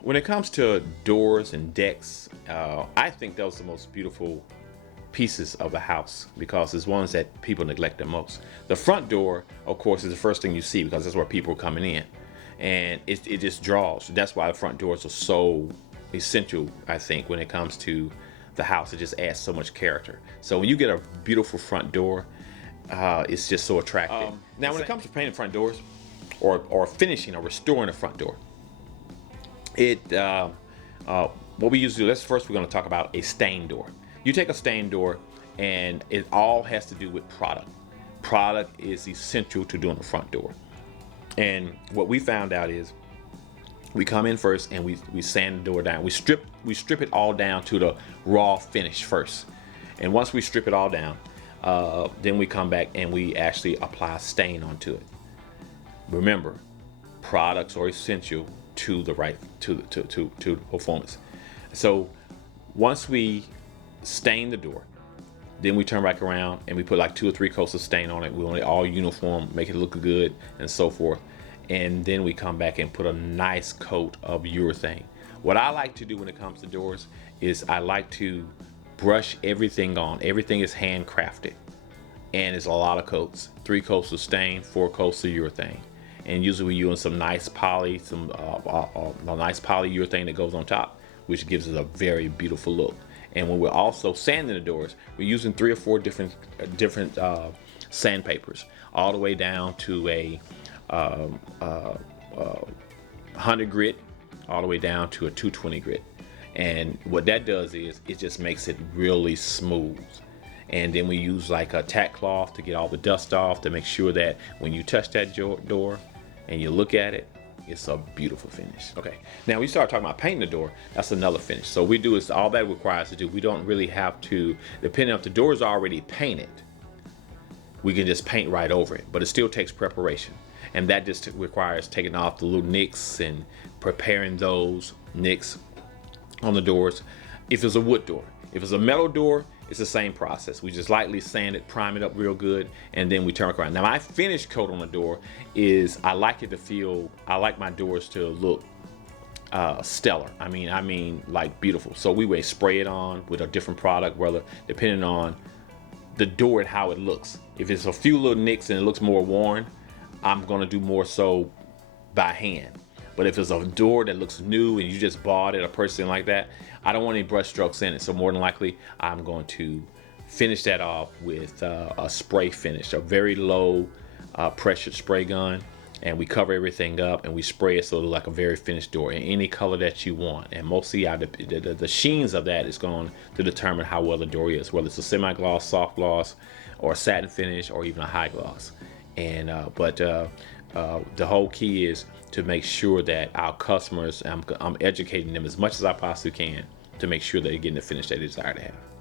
When it comes to doors and decks, I think those are the most beautiful pieces of a house because it's ones that people neglect the most. The front door, of course, is the first thing you see because that's where people are coming in, and it just draws. That's why the front doors are so essential, I think, when it comes to the house. It just adds so much character. So when you get a beautiful front door, it's just so attractive. Now, when it comes to painting front doors or finishing or restoring a front door, what we usually do, let's first we're going to talk about a stain door. You take a stain door and it all has to do with product. Product is essential to doing a front door. And what we found out is we come in first and we sand the door down. We strip it all down to the raw finish first. And once we strip it all down, then we come back and we actually apply stain onto it. Remember, products are essential to the performance. So once we stain the door, then we turn back around and we put like 2 or 3 coats of stain on it. We want it all uniform, make it look good and so forth. And then we come back and put a nice coat of urethane. What I like to do when it comes to doors is I like to brush everything on. Everything is handcrafted, and it's a lot of coats. 3 coats of stain, 4 coats of urethane. And usually we use some nice poly, a nice polyurethane that goes on top, which gives it a very beautiful look. And when we're also sanding the doors, we're using 3 or 4 different sandpapers, all the way down to a 100 grit, all the way down to a 220 grit. And what that does is it just makes it really smooth. And then we use like a tack cloth to get all the dust off, to make sure that when you touch that door and you look at it, it's a beautiful finish. Okay, now we start talking about painting the door. That's another finish. So we do is all that requires to do. We don't really have to, depending if the door is already painted, we can just paint right over it, but it still takes preparation. And that just requires taking off the little nicks and preparing those nicks on the doors. If it's a wood door, if it's a metal door, it's the same process. We just lightly sand it, prime it up real good, and then we turn it around. Now my finish coat on the door is, I like it to feel, I like my doors to look stellar. I mean like beautiful. So we may spray it on with a different product, whether depending on the door and how it looks. If it's a few little nicks and it looks more worn, I'm gonna do more so by hand. But if it's a door that looks new and you just bought it, a person like that, I don't want any brush strokes in it. So more than likely, I'm going to finish that off with a spray finish, a very low pressure spray gun. And we cover everything up and we spray it so it looks like a very finished door in any color that you want. And mostly the sheens of that is going to determine how well the door is, whether it's a semi-gloss, soft gloss, or a satin finish, or even a high gloss. And the whole key is to make sure that our customers, I'm educating them as much as I possibly can to make sure that they're getting the finish they desire to have.